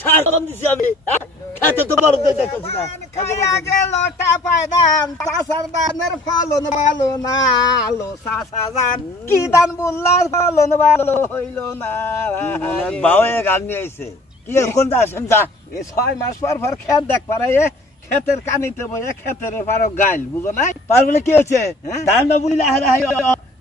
সার কম দিছি আমি খেতে তো বড় দেখতেছি না খাইয়া গেল টাপায় ধান চাষার ধানের ফলন ভালো না আলো চাষা জান কি ধান বললার ফলন ভালো হইল না বাবা গান নিয়ে আইছে কি এখন যাচ্ছেন যা এই 6 মাস পর খেত দেখ পারে ক্ষেতের কানিতে বইয়ে ক্ষেতের পারো গাইল বুঝো নাই পারবলে কি হচ্ছে ধান না বুঝলে হারে হাই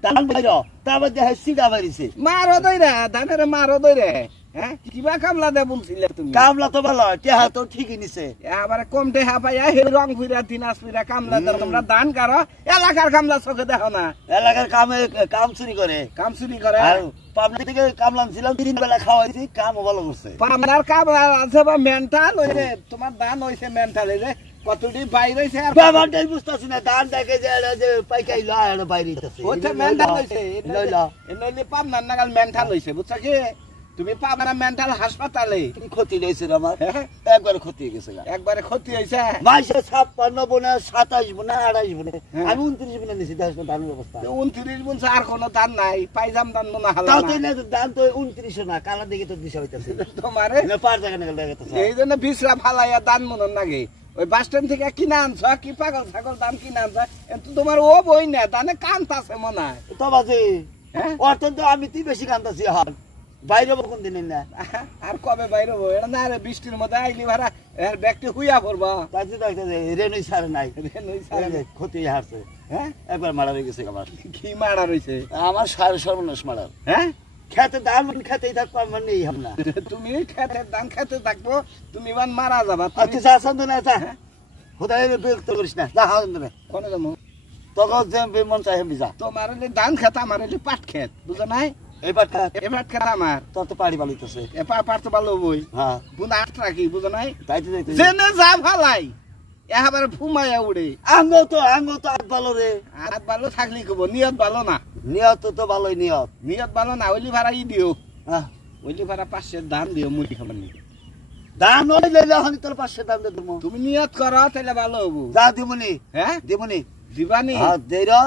ধান বাইর তারপর দেখে সিগা বাড়িছে মারো দইরা ধানের মারো দইরে হ্যাঁ কিবা কামলা দে বলছিলে তুমি কামলা তো ভালো টেহা তো ঠিকই নিছে আবার কম টেহা পাইয়া হে রং ফিরা দিনাজপুরা কামলা দে তোমরা দান কারো এলাকার কামলা চোখে দেখো না এলাকার কাম চুরি করে আর পাবনা থেকে কামলা ছিলাম 3 বেলা খাওয়াইছি কাম ভালো করছে পাবনার কাম আছে বা মেন্টাল হইছে তোমার দান হইছে মেন্টাল হইছে কতটি বাইর হইছে আর বাবাটাই বুঝতাছ না দান দেখে যে পাইকাইলো আর বাইরে হইতাছে ওতে মেন্টাল হইছে লইলা এনলি পাবনার নাগাল মেন্টাল হইছে বুঝছ কি তুমি পাবনা মেন্টাল হাসপাতালে কি ক্ষতি হইছে আমার একবারে ক্ষতি হয়ে গেছে একবারে ক্ষতি হইছে মাসে 56 বনে 27 বনে 28 বনে আমি 29 বনে নিছি দেশ দানের অবস্থা 29 বন আর কোন দান নাই পাইজাম দান না হালা তাও তো না দান তো 29 না কালা দিকে তো দিশা হইতাছে তোমারে না পার জায়গা না লাগাইতাছে এইজন্য বিছরা ফালাইয়া দান মনন লাগে ওই বাস স্ট্যান্ড থেকে কিনা আনছ কি পাগল ছাগল দান কিনা আনছ কিন্তু তোমার ও বই না দানে কান্তাছে মনে হয় তো বাজে অর্থন তো আমি তুই বেশি কান্তাছি হার বাইরে কোন দিন না আর কবে বাইরে হবো এটা না রে বৃষ্টির মধ্যে আইলি ভাড়া এর ব্যাগটি হুইয়া পড়বা তাই তো রেনুই সার নাই রেনুই সার ক্ষতি হারছে একবার মারা হয়ে গেছে আমার কি মারা রইছে আমার সার সর্বনাশ মারার খেতে দাম খেতেই থাকবো মানে এই হামলা তুমি খেতে দান খেতে থাকবো তুমি বান মারা যাবা তুই যাচ্ছেন তো না যা হোদাই বিরক্ত করিস না যা হাওয়া দেবে কোনে যাবো তখন যে মন চাই যা তোমার ধান খেত আমার পাট খেত বুঝো নাই এবার খেত আমার তোর তো পাড়ি বালিতেছে পাট তো ভালো বই হ্যাঁ বুনা আট রাখি বুঝো নাই তাই তো জেনে যা ভালাই এবার ফুমাইয়া উড়ে আঙ্গ তো আট ভালো রে আট ভালো থাকলি কব নিয়ত ভালো না নিয়ত তো ভালোই নিয়ত ভালো না ওইলি ভাড়া দিও ওইলি ভাড়া 500 দাম দিও মুড়ি খাবার নি দাম নই লইলে হনি তোর 500 দাম দে তুমি তুমি নিয়ত করো তাহলে ভালো হবো যা দিমুনি দিমুনি দিবানি হ্যাঁ দেইরো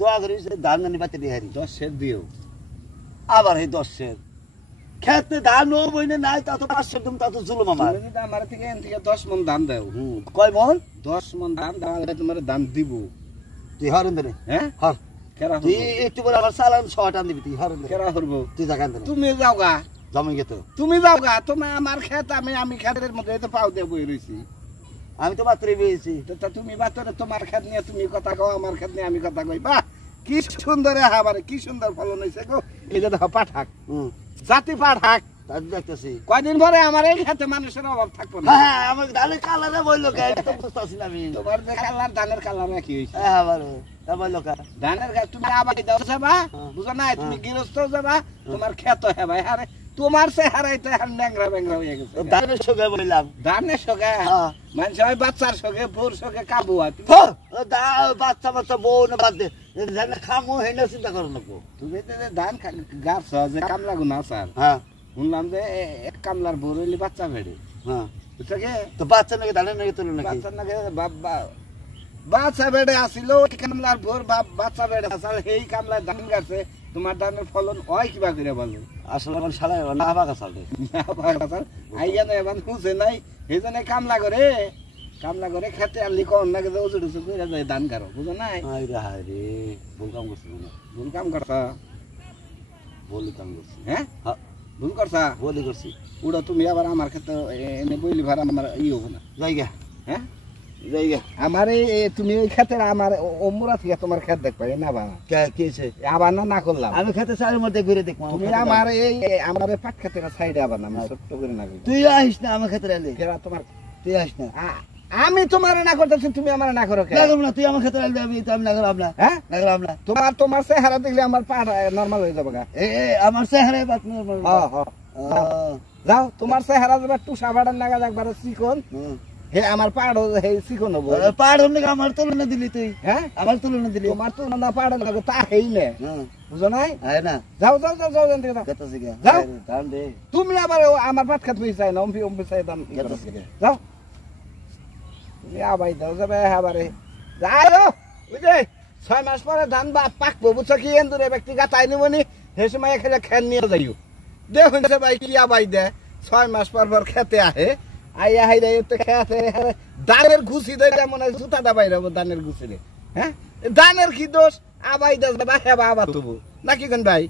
দোয়া করিস দাম নানি বাতে দি হারি 10 দিও আবার এই 10 খেতে ধান ও বইনে নাই তা তো 500 তুমি তা তো জুলুম আমার তুমি যদি আমার থেকে এন থেকে 10 মন দাম দাও কয় মন 10 মন দাম দাও তোমার দাম দিব তুই হরেন দে হর কেরা তুই একটু বড় আমার সালান 100 টাকা দিবি তুই হরেন দে কেরা করব তুই জায়গা দে তুমি যাওগা জমি গেতো তুমি যাওগা তুমি আমার খেত আমি খেতের মধ্যে তো পাও দে বই রইছি আমি তো মাত্রই বেয়েছি তো তুমি বাতরে তোমার খেত নিয়ে তুমি কথা কও আমার খেত নিয়ে আমি কথা কই বাহ কি সুন্দর হাবারে কি সুন্দর ফলন হইছে গো এই যে দেখো পাঠাক জাতি পাঠাক তাই দেখতেছি কয়দিন পরে আমার এই খেতে মানুষের অভাব থাকবো না হ্যাঁ আমার ধানের কালারে বইলো কে তো বুঝতাছি না আমি তোমার যে কালার ধানের কালার কি হইছে হ্যাঁ বারে তা বইলো কা ধানের গাছ তুমি আবাই দাও যাবা বুঝো না তুমি গৃহস্থ যাবা তোমার খেত হে ভাই আরে তোমার চেহারাই তো ন্যাংরা ব্যাংরা হয়ে গেছে ধানের সঙ্গে বললাম ধানের সঙ্গে মানুষ হয় বাচ্চার সঙ্গে বোর সঙ্গে কাবু বাচ্চা বউ না বাদ দে খামো হেন চিন্তা করো না তুমি ধান গাছ যে কামলা গুনা স্যার শুনলাম যে এক কামলার বোর হইলে বাচ্চা ভেড়ে বুঝছে তো বাচ্চা নাকি ধানের নাকি তুলো নাকি বাচ্চা নাকি বাচ্চা বেড়ে আসিল কামলার ভোর বাচ্চা বেড়ে আসল এই কামলার ধান গাছে তোমার ধানের ফলন হয় কিবা করে বলো আসলে আমার সারাই না আবাগা চালে আইয়া না এবার খুঁজে নাই এই জন্য কামলা করে খেতে আনলি কম না কিন্তু উজুড় উজুড় করে যায় ধান কারো বুঝো নাই রে ভুল কাম করছি ভুল কাম করছা বলি কাম করছি ভুল করছা বলি করছি উড়া তুমি আবার আমার ক্ষেত্রে এনে বইলি ভাড়া আমার ই হবো না জায়গা জায়গা আমার তুমি ওই ক্ষেতের আমার ওমরা থেকে তোমার ক্ষেত দেখবা না বা কি হয়েছে আবার না করলাম আমি খেতে চারের মধ্যে ঘুরে দেখবো তুমি আমার আমার পাট ক্ষেতের সাইডে আবার না ছোট্ট করে না তুই আসিস না আমার ক্ষেত্রে এলে তোমার তুই আসিস না আমি তোমার না করতেছি তুমি আমার না করো না তুই আমার ক্ষেত্রে এলে আমি না করলাম না না করলাম না তোমার চেহারা দেখলে আমার পা নরমাল হয়ে যাবে আমার চেহারা যাও তোমার চেহারা যাবে টুসা ভাড়ার নাগা একবার চিকন হে আমার পাড় হে চিকন হবো পাড় হলে আমার তুলনা দিলি তুই আমার তুলনা দিলি তোমার তুলনা পাড় লাগবে তা হেই না বুঝো নাই না যাও যাও যাও যাও জানতে যাও তুমি আবার আমার পাট খাত হয়ে চাই না অম্পি চাই দাম যাও তুমি আবাই দাও যাবে আবারে যাও ওই যে 6 মাস পরে ধান পাকবো বুঝছো কি এন্দুরে ব্যক্তি গাতাই নিবনি হে সময় খেলে খেল নিয়ে যাইও দেখুন ভাই কি আবাই দে 6 মাস পর খেতে আহে আইয়া হাইরা এতে খেতে ধানের ঘুষি দেয় মনে হয় জুতাটা বাইরে হবো ধানের ঘুষি রে হ্যাঁ ধানের কি দোষ আবাই দাস বাবা হেবা আবার তবু নাকি কেন ভাই